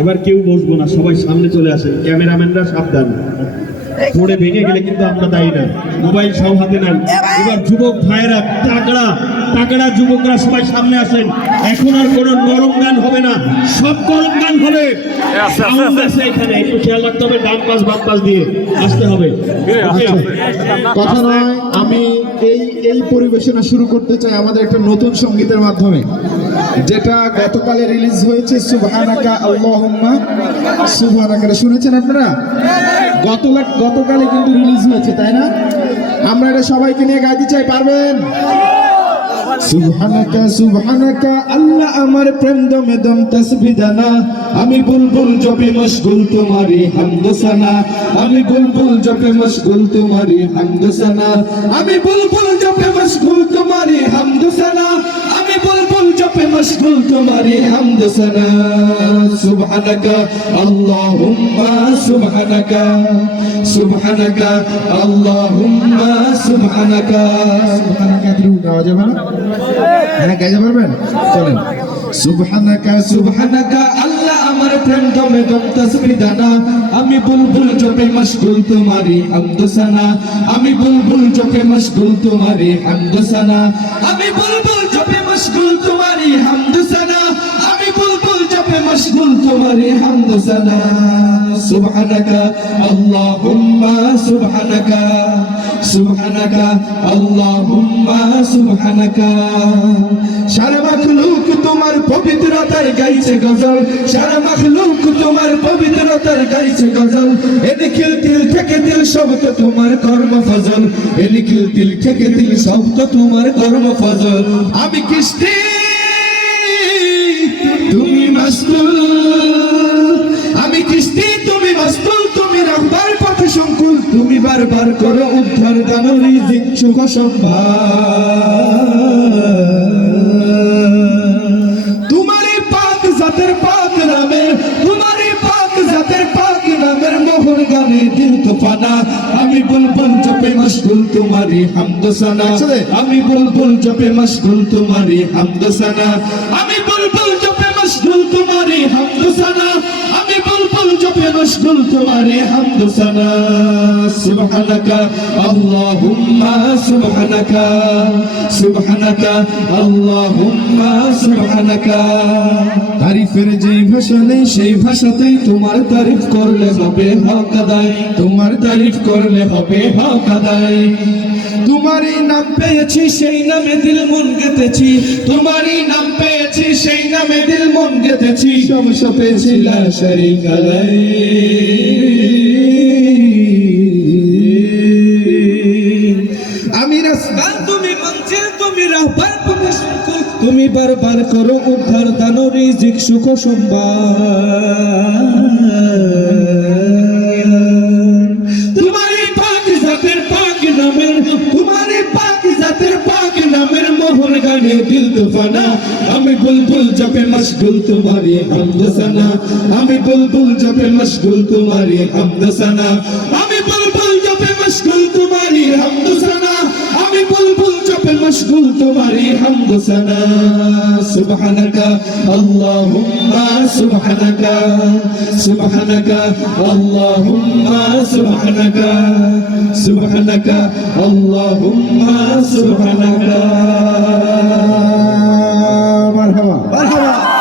এবার কেউ বসবো না সবাই সামনে চলে আসেন। ক্যামেরাম্যানরা সাবধান। পড়ে ভেঙে গেলে কিন্তু আমরা দায়ী না। মোবাইল সব হাতে নেন। এবার যুবক ভাইয়েরা তাগড়া তাগড়া যুবকরা সবাই সামনে আসেন। এখন আর কোনো নরম গান হবে না। সব গরম গান হবে। এখানে একটু খেয়াল রাখতে হবে ডান পাশ বাম পাশ দিয়ে আসতে হবে। কথা নয় আমি এই এই পরিবেশনা শুরু করতে চাই আমাদের একটা নতুন সঙ্গীতের মাধ্যমে। যেটা গতকালে রিলিজ হয়েছে, সুবহানাকা আল্লাহুম্মা। সুবহানাকা শুনেছেন আপনারা? গত গতকালে কিন্তু রিলিজ হয়েছে, তাই না? আমরা এটা সবাইকে নিয়ে গাইতে চাই, পারবেন? সুবহানাকা সুবহানাকা, আল্লাহ আমার প্রেম দমে দম তসবি জানা আমি বুলবুল জপে মশগুল তোমারি হামদসানা। আমি বুলবুল জপে মশগুল তোমারি হামদসানা। আমি বুলবুল জপে মশগুল তোমারি হামদসানা। আমি বুলবুল জপে মশগুল তোমারি হামদসানা। সুবহানাকা, আল্লাহুম্মা সুবহানাকা। সুবহানাকা, আল্লাহুম্মা হ্যাঁ আমি বুলবুল জপে মশগুল তোমারি হামদসানা। আমি বুলবুল জপে মশগুল তোমারি আমি বুলবুল মশগুল আমি বুলবুল মশগুল সুবহানাকা, আল্লাহুম্মা সুবহানাকা। সুবহানাকা, আল্লাহুম্মা সুবহানাকা। সারা মাখলুক তোমার পবিত্রতার গাইছে গজল, সারা মাখলুক তোমার পবিত্রতার গাইছে গজল। এ তিল থেকে দিল সব তোমার কর্ম ফজল এ তিল থেকে দিল সব তোমার কর্ম ফজল আমি কিস্তি করো উদ্ধার দানো রিজিক সুখ পাক জাতের পাক নামে তোমারই পাক জাতের পাক নামের মোহর গানে দিল তো ফানা আমি বুলবুল জপে মশগুল তোমারি হামদসানা। আমি বুলবুল জপে মশগুল তোমারি হামদসানা। আমি জপে তোমারে হামদ সানা সুবহানাকা আল্লাহুম্মা সুবহানাকা সুবহানাকা আল্লাহুম্মা সুবহানাকা তারিফের যেই ভাষা নেই, সেই ভাষাতেই তোমার তারিফ করলে হবে হক আদায়। তোমার তারিফ করলে হবে হক আদায়। তোমারই নাম পেয়েছি, সেই নামে দিল মন গেতেছি তোমারই নাম পেয়েছি, সেই নামে দিল মন গেতেছি সমস্যা পেয়েছি লাশারি আমি তুমি বারবার করো উদ্ধার, দানো রিজিক, সুখ সম্ভার। তোমারই পাক নামের, তোমারই জাতের পাক নামের মোহন তুফানা। আমি বুলবুল জপে মশগুল তোমারি হামদসানা। আমি বুলবুল জপে মশগুল তোমারি হামদসানা। আমি বুলবুল জপে মশগুল তোমারি জপে মশগুল তোমারি হামদসানা সুবহানাকা আল্লাহুম্মা সুবহানাকা সুবহানাকা আল্লাহুম্মা সুবহানাকা সুবহানাকা আল্লাহুম্মা সুবহানাকা